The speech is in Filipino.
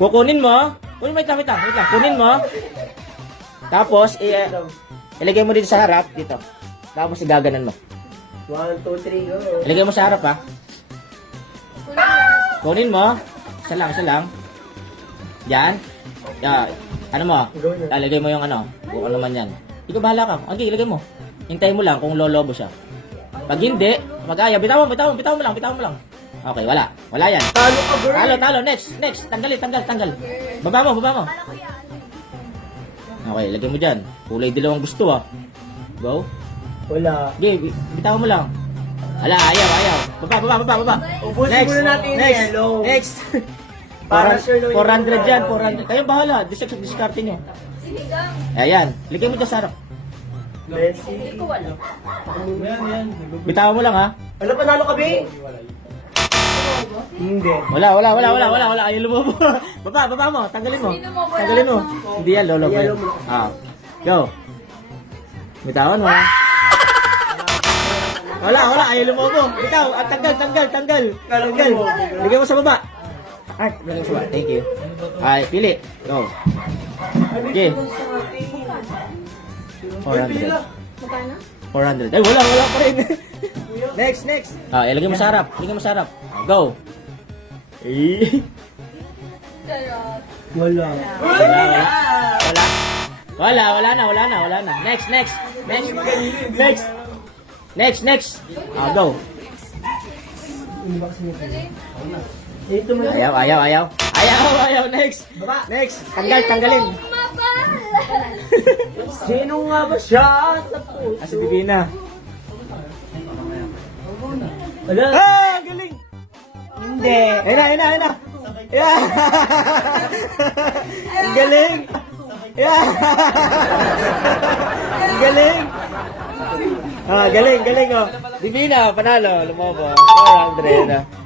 Kukunin mo. Uy, wait lang. Kunin mo. Tapos, ilagay mo dito sa harap, dito. Tapos, igaganan mo. 1, 2, 3, go. Ilagay mo sa harap, ha. Kunin mo. Isa lang. Yan. Ano mo? Ilagay mo yung ano. Kung ano man yan. Ikaw bahala ka. Okay, ilagay mo. Hintayin mo lang kung lolobo siya. Pag hindi, mag-aya. Bitawan mo lang. Okay, wala. Wala yan. Talo ka, girl. Talo. Next. Tanggal. Baba mo. Okay, lagay mo dyan. Kulay dilaw ang gusto, ah. Go. Wala. Okay, bitawan mo lang. Ala, ayaw. Baba. Ubusin muna natin yung yellow. Next. Para sure na 400 dyan, 400. Kayo bahala. Discard nyo. Ayan. Lagay mo dyan sa harap. Messi. Bitawan mo lang, ha. Ano, panalo ka, be? Hindi. Wala. Ayaw lumobo. Baba mo. Tanggalin mo. Hindi yan, lolo ko. Yellow mo. Go. Bitawan mo. Wala. Ayaw lumobo. Bitaw. Tanggal. Lagay mo sa baba. Lagay mo sa baba. Thank you. Ay, pili. Go. Okay. 400. 400. Ay, wala pa rin. Next. Ilagay mo sa harap. Go. Wala. Wala na. Next. Go. Dito mo. Ayaw. Next. Tanggalin. Sino nga ba siya sa puso? Si Bibina. Wala. Galing. Hindi. Ayun na. Yeah. Ang galing. Yeah. Ang galing. Galing oh. Bibina, panalo. Lumobo. 400.